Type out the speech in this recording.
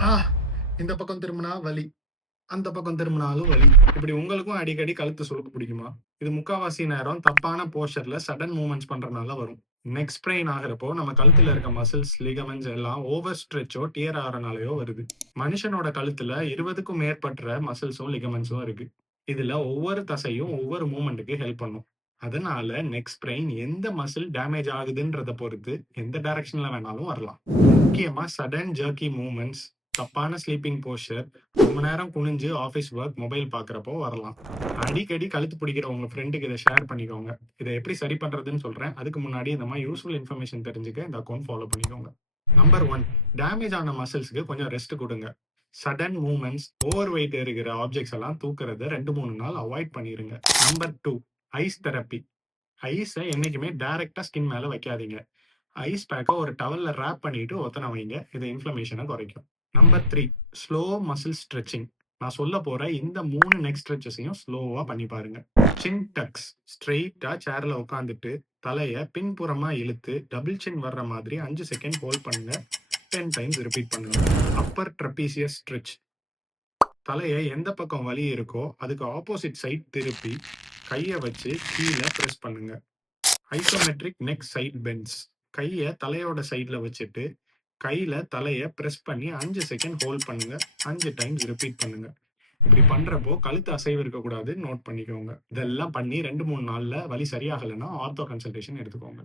ஆ! இந்த பக்கம் திரும்புனா வலி. அந்த பக்கம் திரும்பினாலும் வலி. இப்படி உங்களுக்கும் அடிக்கடி கழுத்து சுளுக்கு பிடிக்குமா? இது முக்காவாசி நேரம் தப்பான போஸ்சர்ல சடன் மூவ்மெண்ட்ஸ் பண்றனால வரும். நெக் ஸ்ப்ரெயின் ஆகுறப்போ நம்ம கழுத்துல இருக்க மசில்ஸ், லிகமெண்ட்ஸ் எல்லாம் ஓவர் ஸ்ட்ரெச்சோ, டியர் ஆகுறனாலயோ வருது. மனுஷனோட கழுத்துல 20க்கும் மேற்பட்ட மசில்ஸும், லிகமெண்ட்ஸும் இருக்கு. இதுல ஒவ்வொரு தசையும் ஒவ்வொரு மூவ்மெண்ட்க்கு ஹெல்ப் பண்ணும். அதனால நெக் ஸ்ப்ரெயின் எந்த மசில் டேமேஜ் ஆகுதுன்றத பொறுத்து எந்த டைரக்ஷன்ல வேணாலும் வரலாம். முக்கியமா சடன் ஜெர்க்கி மூவ்மெண்ட்ஸ், தப்பான ஸ்லீப்பிங் போஸ்சர், ரொம்ப நேரம் குனிஞ்சு ஆஃபீஸ் ஒர்க், மொபைல் பார்க்குறப்போ வரலாம். அடிக்கடி கழுத்து பிடிக்கிற உங்க ஃப்ரெண்டுக்கு இத ஷேர் பண்ணிக்கோங்க. இத எப்படி சரி பண்றதுன்னு சொல்றேன். அதுக்கு முன்னாடி இந்த மாரி யூஸ்ஃபுல் இன்ஃபர்மேஷன் தெரிஞ்சுக்க இந்த அக்கவுண்ட் ஃபாலோ பண்ணிக்கோங்க. நம்பர் 1, டேமேஜ் ஆன மசில்ஸ்க்கு கொஞ்சம் ரெஸ்ட் குடுங்க. சடன் மூவ்மெண்ட்ஸ், ஓவர் வெயிட் இருக்கிற ஆப்ஜெக்ட்ஸ் எல்லாம் தூக்குறத 2, 3 நாள் அவாய்ட் பண்ணிருங்க. Number 2, ice therapy. ஐஸ என்னைக்குமே டைரக்ட்டா ஸ்கின் மேல வைக்காதீங்க. ஐஸ் பேக்க ஒரு டவல்ல ராப் பண்ணிட்டு ஒத்தன வைங்க. இது இன்ஃப்ளமேஷன குறைக்கும். Number 3, slow muscle stretching. நான் சொல்லப் போற இந்த 3 நெக் ஸ்ட்ரெச்சஸையும் ஸ்லோவா பண்ணி பாருங்க. சின் டக்ஸ். ஸ்ட்ரெய்ட்டா சேர்ல உட்கார்ந்துட்டு, தலைய பின்புறமா இழுத்து, டபுள் சின் வர்ற மாதிரி 5 செகண்ட் ஹோல்ட் பண்ணுங்க. 10 டைம்ஸ் ரிப்பீட் பண்ணுங்க. Upper trapezius stretch. தலைய எந்த பக்கம் வலி இருக்கோ, அதுக்கு ஆப்போசிட் சைட் திருப்பி, கைய வச்சு கீழ பிரஸ் பண்ணுங்க. Isometric neck side bends. கைய தலையோட சைடுல வச்சுட்டு, கையில தலைய பிரஸ் பண்ணி 5 செகண்ட் ஹோல்ட் பண்ணுங்க. 5 டைம்ஸ் ரிப்பீட் பண்ணுங்க. இப்படி பண்றப்போ கழுத்து அசைவு இருக்கக்கூடாது. நோட் பண்ணிக்கோங்க. இதெல்லாம் பண்ணி 2, 3 நாள்ல வலி சரியாகலன்னா ஆர்த்தோ கன்சல்டேஷன் எடுத்துக்கோங்க.